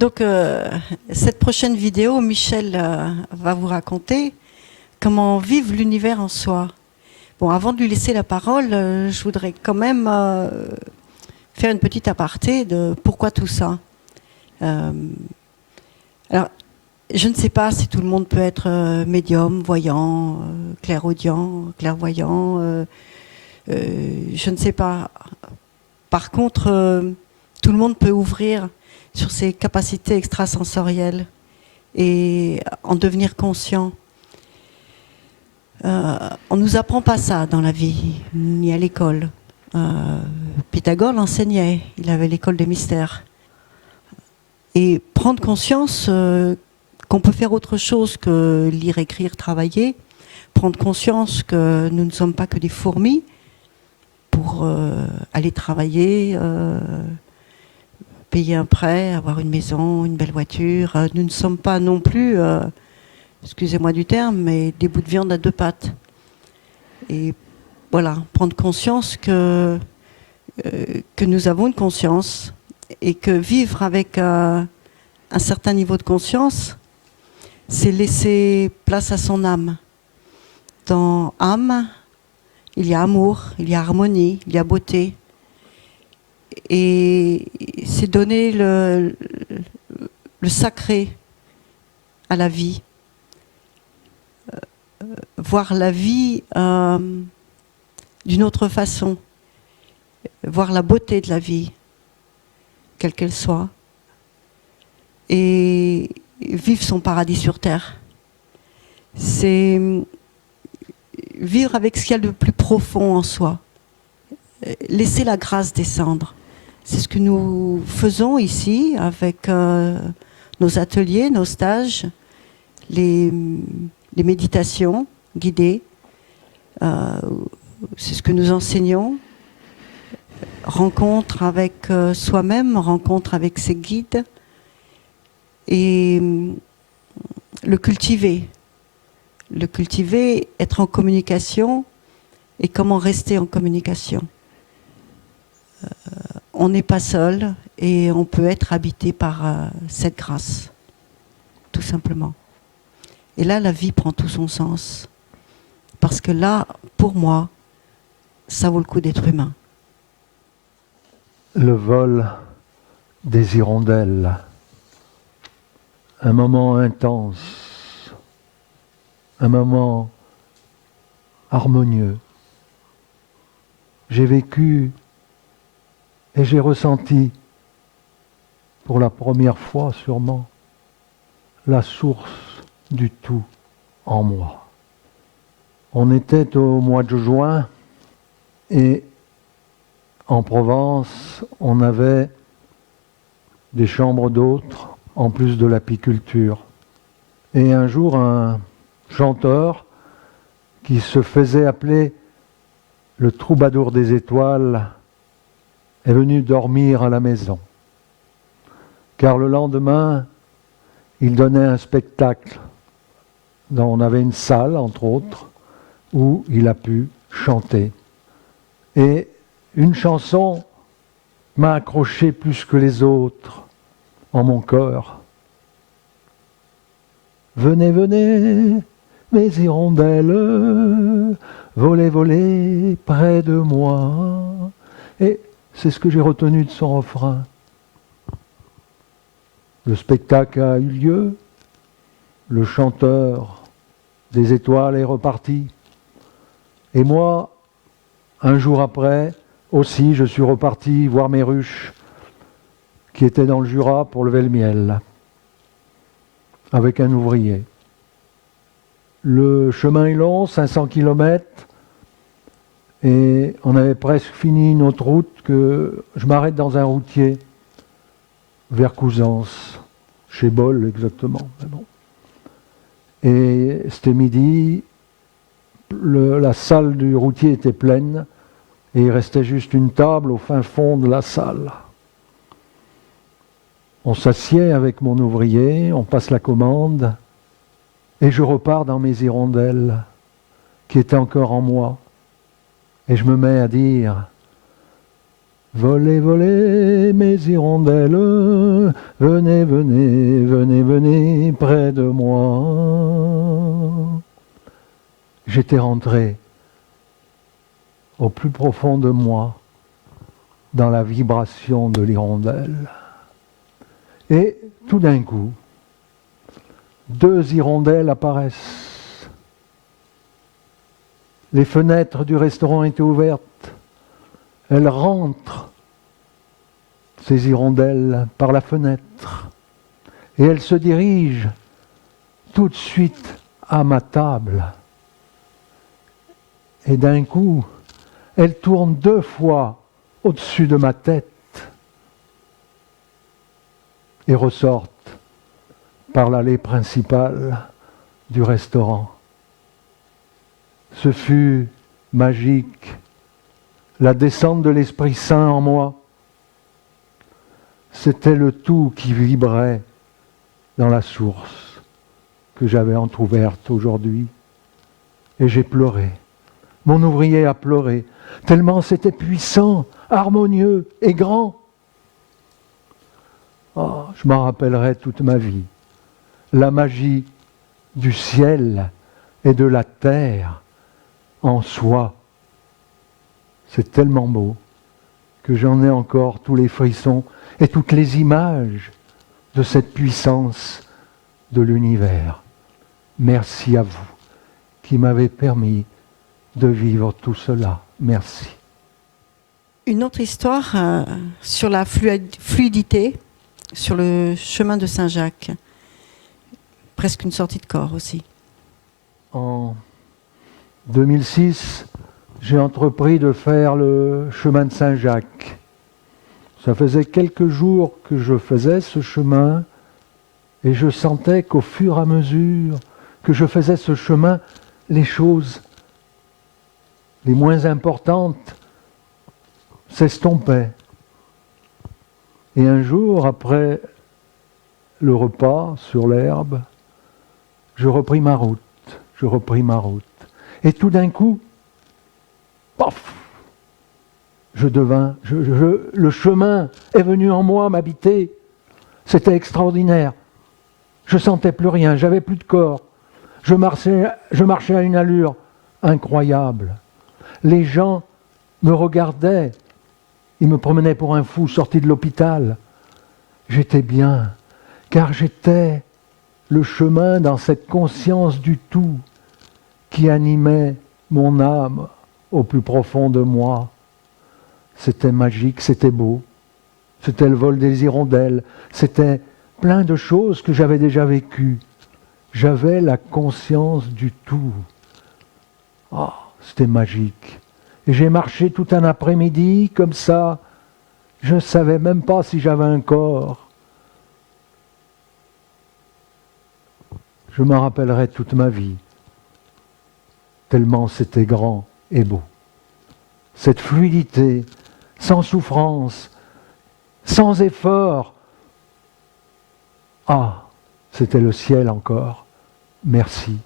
Donc, cette prochaine vidéo, Michel va vous raconter comment vivre l'univers en soi. Bon, avant de lui laisser la parole, je voudrais quand même faire une petite aparté de pourquoi tout ça. Alors, je ne sais pas si tout le monde peut être médium, voyant, clairaudient, clairvoyant. Je ne sais pas. Par contre, tout le monde peut ouvrir sur ses capacités extrasensorielles et en devenir conscient. On ne nous apprend pas ça dans la vie, ni à l'école. Pythagore l'enseignait, il avait l'école des mystères. Et prendre conscience qu'on peut faire autre chose que lire, écrire, travailler, prendre conscience que nous ne sommes pas que des fourmis pour aller travailler, payer un prêt, avoir une maison, une belle voiture. Nous ne sommes pas non plus, excusez-moi du terme, mais des bouts de viande à deux pattes. Et voilà, prendre conscience que nous avons une conscience et que vivre avec un certain niveau de conscience, c'est laisser place à son âme. Dans âme, il y a amour, il y a harmonie, il y a beauté. Et c'est donner le sacré à la vie. Voir la vie d'une autre façon. Voir la beauté de la vie, quelle qu'elle soit. Et vivre son paradis sur terre. C'est vivre avec ce qu'il y a de plus profond en soi. Laisser la grâce descendre. C'est ce que nous faisons ici avec nos ateliers, nos stages, les méditations guidées. C'est ce que nous enseignons. Rencontre avec soi-même, rencontre avec ses guides. Et le cultiver, être en communication et comment rester en communication. On n'est pas seul et on peut être habité par cette grâce, tout simplement. Et là, la vie prend tout son sens. Parce que là, pour moi, ça vaut le coup d'être humain. Le vol des hirondelles. Un moment intense, un moment harmonieux. J'ai vécu et j'ai ressenti, pour la première fois sûrement, la source du tout en moi. On était au mois de juin et en Provence, on avait des chambres d'hôtes en plus de l'apiculture. Et un jour, un chanteur qui se faisait appeler le troubadour des étoiles est venu dormir à la maison. Car le lendemain, il donnait un spectacle. On avait une salle, entre autres, où il a pu chanter. Et une chanson m'a accroché plus que les autres en mon cœur. Venez, venez, mes hirondelles, volez, volez près de moi. Et c'est ce que j'ai retenu de son refrain. Le spectacle a eu lieu, le chanteur des étoiles est reparti. Et moi, un jour après, aussi, je suis reparti voir mes ruches qui étaient dans le Jura pour lever le miel, avec un ouvrier. Le chemin est long, 500 km, et on avait presque fini notre route que je m'arrête dans un routier, vers Couzance, chez Boll exactement. Mais bon. Et c'était midi, la salle du routier était pleine, et il restait juste une table au fin fond de la salle. On s'assied avec mon ouvrier, on passe la commande, et je repars dans mes hirondelles, qui étaient encore en moi. Et je me mets à dire « Volez, volez, mes hirondelles, Venez, venez, venez, venez près de moi. J'étais rentré au plus profond de moi, dans la vibration de l'hirondelle. Et tout d'un coup, 2 hirondelles apparaissent. Les fenêtres du restaurant étaient ouvertes. Elles rentrent, ces hirondelles, par la fenêtre. Et elles se dirigent tout de suite à ma table. Et d'un coup, elles tournent 2 fois au-dessus de ma tête et ressortent par l'allée principale du restaurant. Ce fut magique, la descente de l'Esprit Saint en moi. C'était le tout qui vibrait dans la source que j'avais entr'ouverte aujourd'hui. Et j'ai pleuré. Mon ouvrier a pleuré, tellement c'était puissant, harmonieux et grand. Oh, je m'en rappellerai toute ma vie. La magie du ciel et de la terre en soi. C'est tellement beau que j'en ai encore tous les frissons et toutes les images de cette puissance de l'univers. Merci à vous qui m'avez permis de vivre tout cela. Merci. Une autre histoire sur la fluidité, sur le chemin de Saint-Jacques. Presque une sortie de corps aussi. En 2006, j'ai entrepris de faire le chemin de Saint-Jacques. Ça faisait quelques jours que je faisais ce chemin et je sentais qu'au fur et à mesure que je faisais ce chemin, les choses les moins importantes s'estompaient. Et un jour, après le repas sur l'herbe, je repris ma route. Et tout d'un coup, paf, le chemin est venu en moi m'habiter. C'était extraordinaire. Je sentais plus rien, j'avais plus de corps. Je marchais à une allure incroyable. Les gens me regardaient. Ils me promenaient pour un fou sorti de l'hôpital. J'étais bien, car j'étais le chemin dans cette conscience du tout qui animait mon âme au plus profond de moi. C'était magique, c'était beau. C'était le vol des hirondelles. C'était plein de choses que j'avais déjà vécues. J'avais la conscience du tout. Oh, c'était magique. Et j'ai marché tout un après-midi comme ça. Je ne savais même pas si j'avais un corps. Je m'en rappellerai toute ma vie, tellement c'était grand et beau. Cette fluidité, sans souffrance, sans effort. Ah, c'était le ciel encore. Merci.